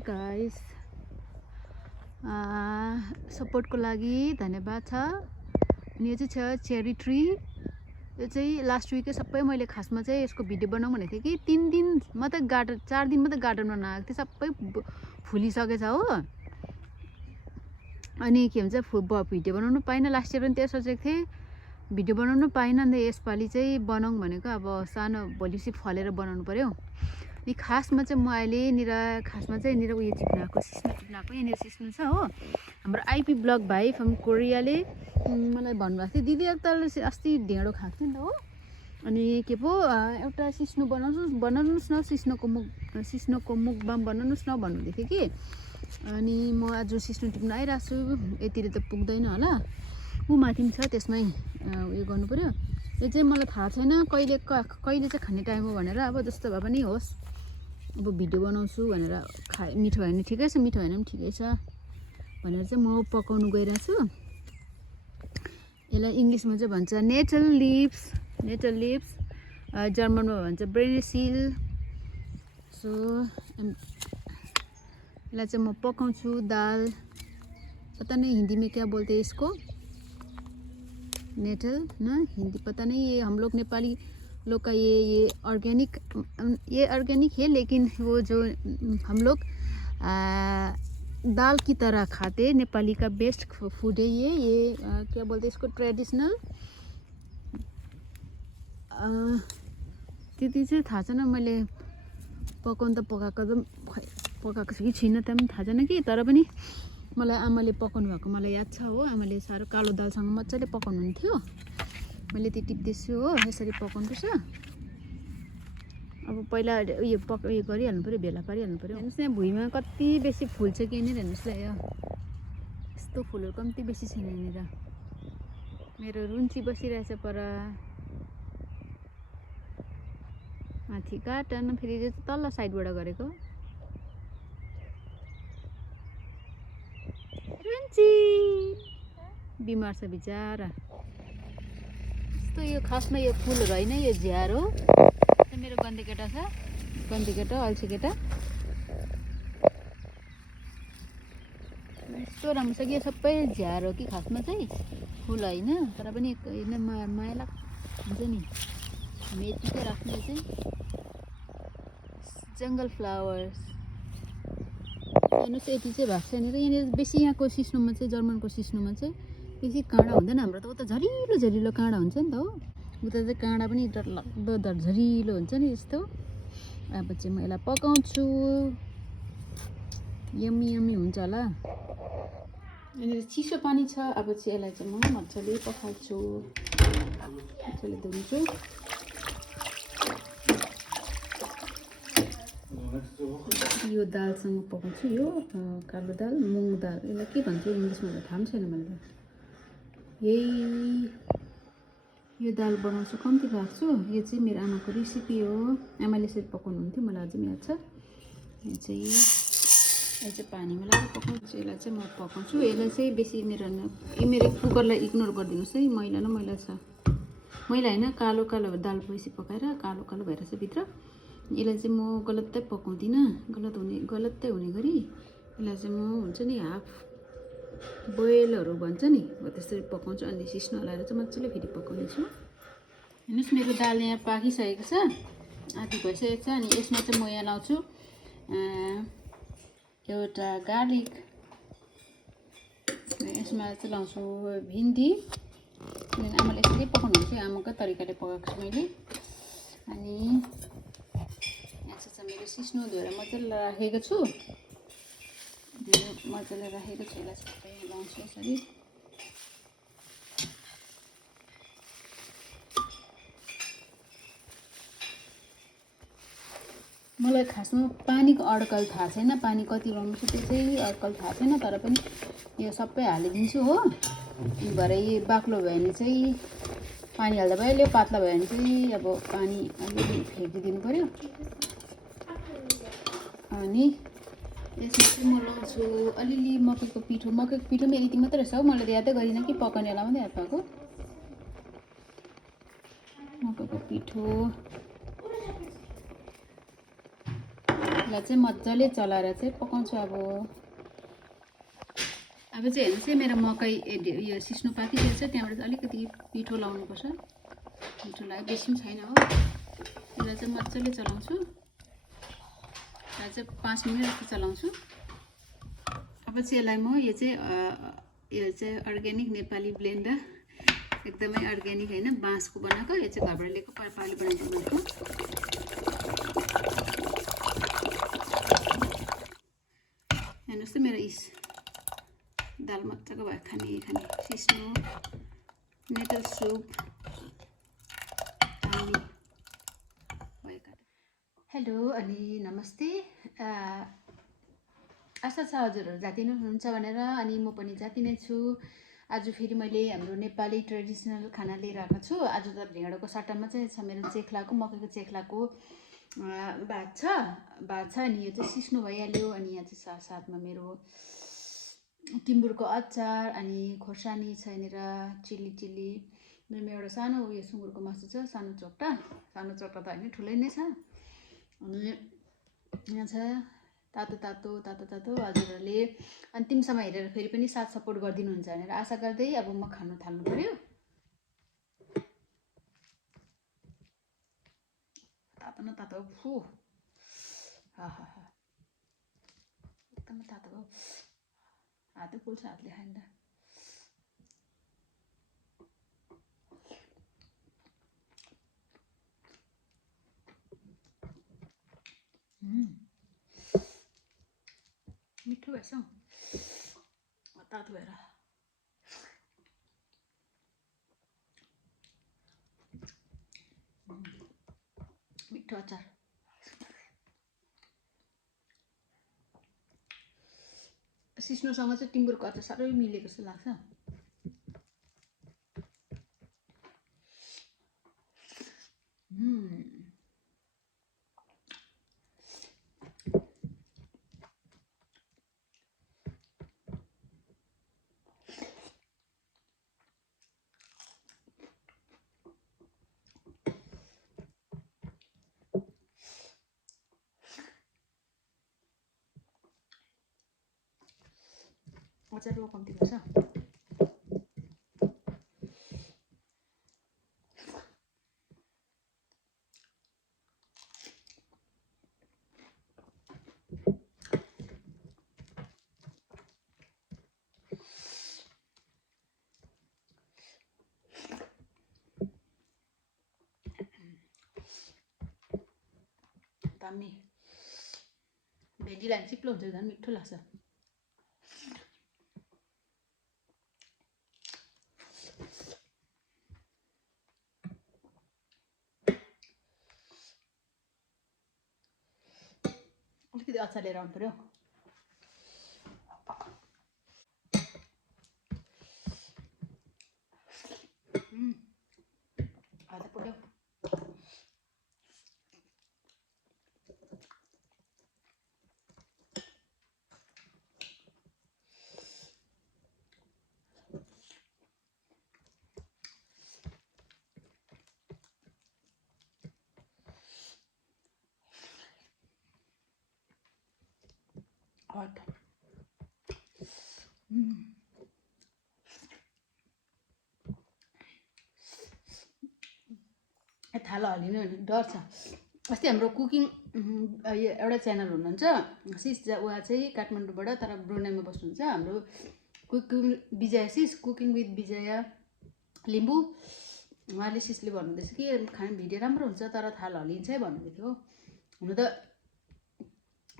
Guys, सपोर्टको लागि धन्यवाद छ। अनि यो चाहिँ छ चेरी ट्री। यो चाहिँ लास्ट विकै सबै मैले खासमा चाहिँ यसको भिडियो बनाऊँ भनेको थिएँ कि 3 दिन मात्रै गार्डन 4 दिन मात्रै गार्डनमा नआएको थियो, सबै फुलिसकेछ हो। अनि के भन्छ भिडियो बनाउनु पाइनँ। लास्ट इयर पनि त्यही सोचेको थिएँ, भिडियो बनाउनु पाइनँ। अन्त यसपालि चाहिँ बनाऊँ भनेको, अब सानो भोलिपछि फलेर बनाउनु पर्यो। अनि खासमा चाहिँ म अहिले खासमा चाहिँ यहाँनिर उयो टिप्न आएको, सिस्नु टिप्न आएको। यहाँनिर सिस्नु छ हो। हाम्रो आइपी ब्लग भाइ फ्रम कोरियाले मलाई भन्नुभएको थियो, दिदी एकताल अस्ति ढेँडो खाएको थियो नि त हो। अनि के पो एउटा सिस्नु बनाउनुहोस् न, सिस्नुको मुकबाङ बनाउनुहोस् न भन्नुहुँदै थियो कि। अनि म आज सिस्नु टिप्न आइरहेको छु। यतिले त पुग्दैन होला, ऊ माथि पनि छ, त्यसमै उयो गर्नु पऱ्यो। यो चाहिँ मलाई थाहा छैन कहिले चाहिँ खाने टाइम हो भनेर। अब जस्तो भए पनि होस्, अब भिडियो बनाउँछु भनेर मिठो भयो भने ठिकै छ, मिठो भएन पनि ठिकै छ भनेर चाहिँ म पकाउनु गइरहेको छु। यसलाई इङ्ग्लिसमा चाहिँ भन्छ नेटल लिभ्स, जर्मनमा भन्छ ब्रेनिसिल। सो यसलाई चाहिँ म पकाउँछु। दाल पता नहीं हिंदी में क्या बोलते हैं इसको, नेटल ना, हिंदी पता नहीं। ये हम लोग नेपाली लोग का ये ऑर्गेनिक है, लेकिन वो जो हम लोग दाल की तरह खाते, नेपाली का बेस्ट फूड है ये क्या बोलते हैं इसको, ट्रेडिशनल। त्यति चाहिँ थाहा छैन, मैले पकाउनु त पकाएको छु कि छुइनँ त पनि थाहा छैन कि। तर पनि मलाई आमाले पकाउनु भएको मलाई याद छ हो। आमाले साह्रो कालो दालसँग मजाले पकाउनु हुन्थ्यो। मैले त्यो टिप्दैछु हो, यसरी पकाउनुपर्छ। अब पहिला उयो गरिहाल्नु पऱ्यो, भेला पारिहाल्नु पऱ्यो। हेर्नुहोस् यहाँ भुइँमा कति बेसी फुल छ कि यहाँनिर। हेर्नुहोस् ल, यो यस्तो फुलहरू कम्ती बेसी छैन यहाँनिर। मेरो रुन्ची बसिरहेछ पर माथि काटन, फेरि चाहिँ तल्लो साइडबाट गरेको। रुन्ची बिमार छ बिचारा। यस्तो यो खासमा यो फुलहरू होइन, यो झ्यार हो। मेरो गन्धे केटा छ, गन्धे केटा, अल्छी केटा। यस्तो राम्रो छ कि यो सबै झ्यार हो कि खासमा चाहिँ, फुल होइन। तर पनि माया लाग्छ हुन्छ नि, मेथी चाहिँ राख्ने चाहिँ जङ्गल फ्लावर्स। हेर्नुहोस् यति चाहिँ भएको छ यहाँनिर। बेसी यहाँको सिस्नुमा चाहिँ, जर्मनको सिस्नुमा चाहिँ बेसी काँडा हुँदैन। हाम्रो त उता झरिलो काँडा हुन्छ नि त हो। उता चाहिँ काँडा पनि डरलाग्दो झरिलो हुन्छ नि यस्तो। अब चाहिँ म यसलाई पकाउँछु, यम्मी हुन्छ होला। यहाँनिर चिसो पानी छ। अब चाहिँ यसलाई चाहिँ म मजाले पकाउँछु, मजाले धुन्छु। यो दालसँग पकाउँछु, यो कालो दाल, मुङ दाल। यसलाई के भन्छ इङ्ग्लिसमा त थाहा पनि छैन मैले। यो दाल बनाउँछु, कम्ती राख्छु। यो चाहिँ मेरो आमाको रेसिपी हो, आमाले यसरी पकाउनु हुन्थ्यो, मलाई अझै याद छ। यो चाहिँ पानीमा लगाएर पकाउँछु। यसलाई चाहिँ म पकाउँछु। यसलाई चाहिँ बेसी मेरो कुकरलाई इग्नोर गरिदिनुहोस् है, मैला न मैला छ। मैला होइन, कालो दाल बेसी पकाएर कालो भइरहेछ भित्र। यसलाई चाहिँ म गलत्तै पकाउँदिनँ, गलत्तै हुने गरी यसलाई चाहिँ म हुन्छ नि हाफ बोइलहरू भन्छ नि, हो त्यसरी पकाउँछु। अनि सिस्नु हलाएर चाहिँ मजाले फेरि पकाउने छु। हेर्नुहोस् मेरो दाल यहाँ पाकिसकेको छ, आधी भइसकेको छ। अनि यसमा चाहिँ म यहाँ लाउँछु एउटा गार्लिक, यसमा चाहिँ लाउँछु भिन्डी। आमाले यसरी पकाउनु हुन्छ, आमाकै तरिकाले पकाएको छु मैले। अनि मेरो सिस्नु धोएर मजाले राखेको छु, यसलाई चाहिँ लाउँछु यसरी। मलाई खासमा पानीको अड्कल थाहा छैन, पानी कति लाउनुपर्छ त्यो चाहिँ अड्कल थाहा छैन। तर पनि यो सबै हालिदिन्छु हो। भरे यो बाक्लो भयो भने चाहिँ पानी हाल्दा भयो, पातला भयो भने चाहिँ अब पानी अलिअलि फ्याँकिदिनु पऱ्यो। अनि यसमा चाहिँ म लाउँछु अलिअलि मकैको पिठो पनि यति मात्रै रहेछ हो। मैले त यादै गरिनँ कि पकाउने बेला मात्रै याद भएको। मकैको पिठो यसलाई चाहिँ मजाले चलाएर चाहिँ पकाउँछु। अब चाहिँ हेर्नुहोस् है, मेरो मकै यो सिस्नु पाकिसकेको छ। त्यहाँबाट चाहिँ अलिकति पिठो लाउनुपर्छ। पिठो लाग्यो, बेसी पनि छैन हो। यसलाई चाहिँ मजाले चलाउँछु। यसलाई चाहिँ 5 मिनट जस्तो चलाउँछु। अब चाहिँ यसलाई म यो चाहिँ अर्ग्यानिक नेपाली ब्लेन्डर, एकदमै अर्ग्यानिक होइन, बाँसको बनाएको। यो चाहिँ घरबाट ल्याएको, पापाले बनाइदिनु भएको। हेर्नुहोस् त मेरो दाल मजाको भयो, खाने सिस्नु नेटल सुप भएको। हेलो अनि नमस्ते। आशा छ हजुरहरू जाति नै हुनुहुन्छ भनेर, अनि म पनि जाति नै छु। आज फेरि मैले हाम्रो नेपाली ट्रेडिसनल खाना लिएर आएको छु। आज त ढेँडोको सट्टामा चाहिँ छ मेरो चेख्लाको, मकैको चेख्लाको भात छ। अनि यो चाहिँ सिस्नु भइहाल्यो। अनि यहाँ चाहिँ साथमा मेरो टिम्बुरको अचार, अनि खोर्सानी छ यहाँनिर, चिल्ली मेरोमा एउटा सानो उयो सुँगुरको मासु छ, सानो चोक्टा त होइन, ठुलै नै छ। अनि यहाँ छ तातो हजुरहरूले अन्तिमसम्म हेरेर फेरि पनि साथ सपोर्ट गरिदिनुहुन्छ भनेर आशा गर्दै अब म खानु थाल्नु पर्यो। तातो फु एकदमै तातो हो, हातै पोल्छ हातले खाँदा। मिठो भएछ हौ, तातो भएर। मिठो अचार। सिस्नुसँग चाहिँ टिम्बुरको अचार साह्रै मिलेको जस्तो लाग्छ। अचार कम्ती गर्छ। दामी भेन्डीलाई चिप्लो हुन्छ, झन् मिठो लाग्छ। अलिकति अचार लिएर आउनु पर्यो। हात पर्यो। हट थाला हल्लिने भने डर छ। अस्ति हाम्रो कुकिङ एउटा च्यानल हुनुहुन्छ सिस, उहाँ चाहिँ काठमाडौँबाट तर ब्रुनाईमा बस्नुहुन्छ। हाम्रो cooking Vijaya sis, cooking with Vijaya Limbu, उहाँले सिसले भन्नुहुँदैछ कि खाना भिडियो राम्रो हुन्छ तर थाल हल्लिन्छ है भन्नुहुँदै थियो। हुनु त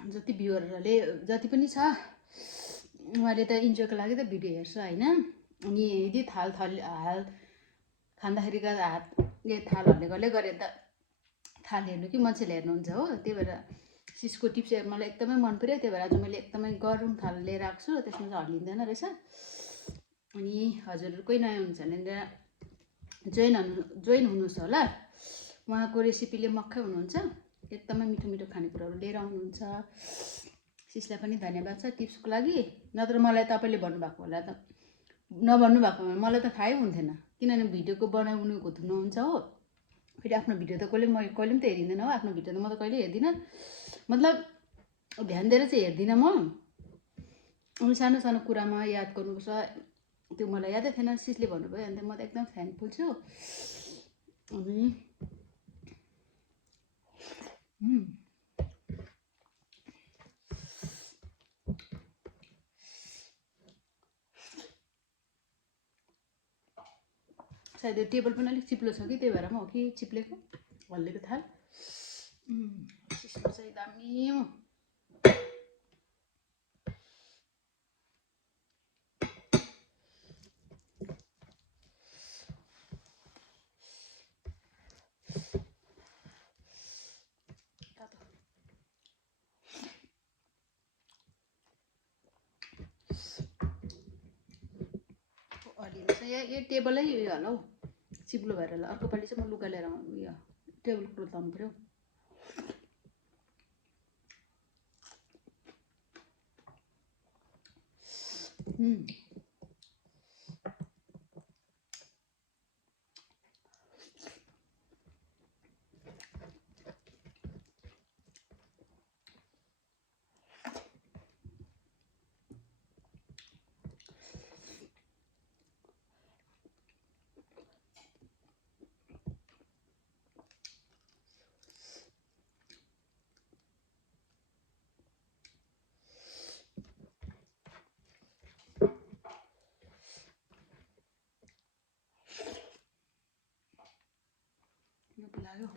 जति भ्युअरहरूले जति पनि छ उहाँले त इन्जोयको लागि त भिडियो हेर्छ होइन। अनि यदि थाल खाँदाखेरि हात थाल हल्लेकोले गरे त थाल हेर्नु कि मान्छेले हेर्नुहुन्छ हो। त्यही भएर सिसको टिप्स मलाई एकदमै मन पर्यो। त्यही भएर आज मैले एकदमै गरौँ थाल लिएर आएको छु, त्यसमा चाहिँ हल्लिँदैन रहेछ। अनि हजुरहरू कोही नयाँ हुन्छ भने जोइन हुनुहोस् होला। उहाँको रेसिपीले मक्कै हुनुहुन्छ, एकदमै मिठो खानेकुराहरू लिएर आउनुहुन्छ। सिसलाई पनि धन्यवाद छ टिप्सको लागि। नत्र मलाई तपाईँले भन्नुभएको होला, त नभन्नु भएको भए मलाई त थाहै हुन्थेन, किनभने भिडियोको बनाउनुको धुनुहुन्छ हो। फेरि आफ्नो भिडियो त कहिले पनि त हेरिँदैन हो। आफ्नो भिडियो त म त कहिले हेर्दिनँ। मतलब ध्यान दिएर चाहिँ हेर्दिनँ म। अनि सानो सानो कुरामा याद गर्नुपर्छ, त्यो मलाई यादै थिएन, सिसले भन्नुभयो, अन्त म त एकदम थ्याङ्कफुल छु। अनि सायद यो टेबल पनि अलिक चिप्लो छ कि, त्यही भएर हो कि चिप्लेको हल्लेको थाल। सिस्नु चाहिँ दामी हो। यो टेबलै उयो होला हौ, चिप्लो भएर होला। अर्को पालि चाहिँ म लुगा लिएर उयो टेबल क्लोथ लाउनु पऱ्यो। लाग्यो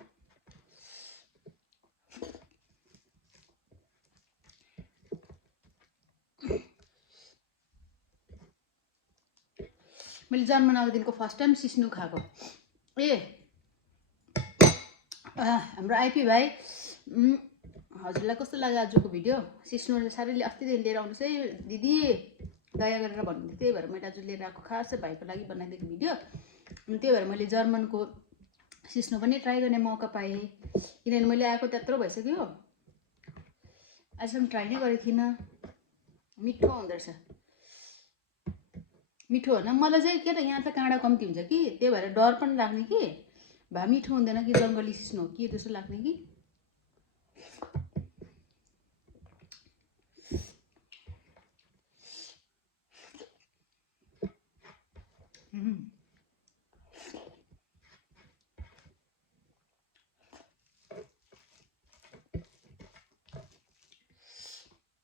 मैले जन्मन आएको दिनको फर्स्ट टाइम सिस्नु खाएको। हाम्रो आइपी भाइ, हजुरलाई कस्तो लाग्यो आजको भिडियो? सिस्नुले साह्रै अस्तिदेखि लिएर आउनुहोस् है दिदी, दया गरेर भन्नुहुन्थ्यो, त्यही भएर मैले आज लिएर आएको खास भाइको लागि बनाइदिएको भिडियो। अनि त्यही भएर मैले जर्मनको सिस्नु पनि ट्राई गर्ने मौका पाएँ, किनभने मैले आएको त्यत्रो भइसक्यो, आजसम्म ट्राई नै गरेको थिइनँ। मिठो हुँदो रहेछ, मिठो होइन मलाई चाहिँ के त यहाँ त काँडा कम्ती हुन्छ कि, त्यही भएर डर पनि लाग्ने कि भा मिठो हुँदैन कि जङ्गली सिस्नु हो कि जस्तो लाग्ने कि।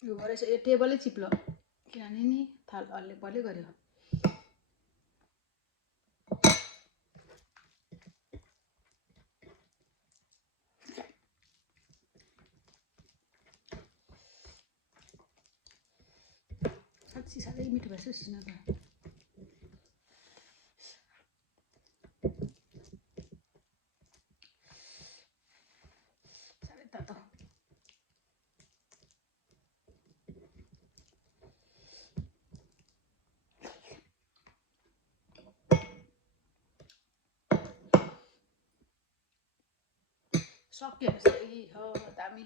यो गरेछ, यो टेबलै चिप्लो, किनभने नि थाल हल्ले पल्ले गर्यो। साह्रै मिठो भएछ सिस्नु त। साह्रै तातो। सक्यो सही हो, दामी।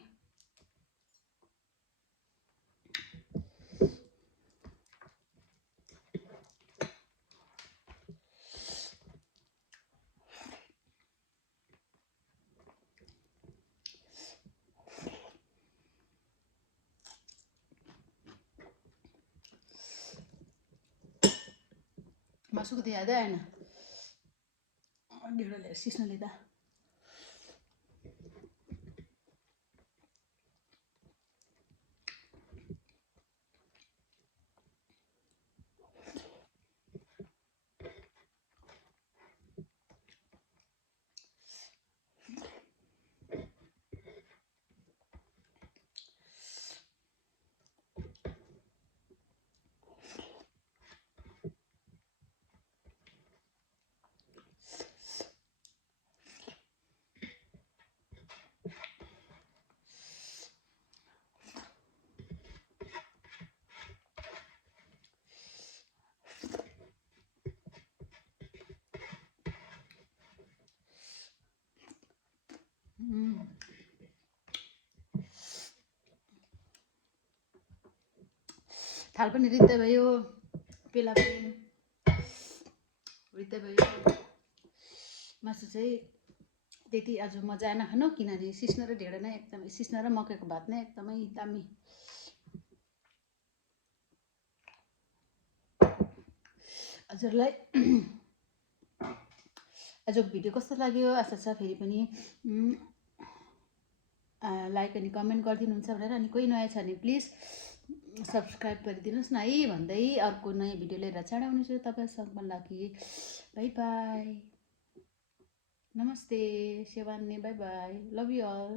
मासुको त यादै आएन, ढिँडो ल्याएर सिस्नुले त। थाल पनि रित्दै भयो, पेला पनि रित्दै भयो। मासु चाहिँ त्यति आज मजा आएन खानु, किनभने सिस्नो र ढेँडो नै एकदमै, सिस्नो र मकैको भात नै एकदमै दामी। हजुरलाई आजको भिडियो कस्तो लाग्यो आशा छ फेरि पनि लाइक अनि कमेन्ट गरिदिनुहुन्छ भनेर। अनि कोही नयाँ छ भने प्लिज सब्सक्राइब गरिदिनुहोस् न है भन्दै अर्को नयाँ भिडियो लिएर चाँडै आउनेछु तपाईँसँग लागि। बाई बाई, नमस्ते सेवान्ने, bye bye, love you all.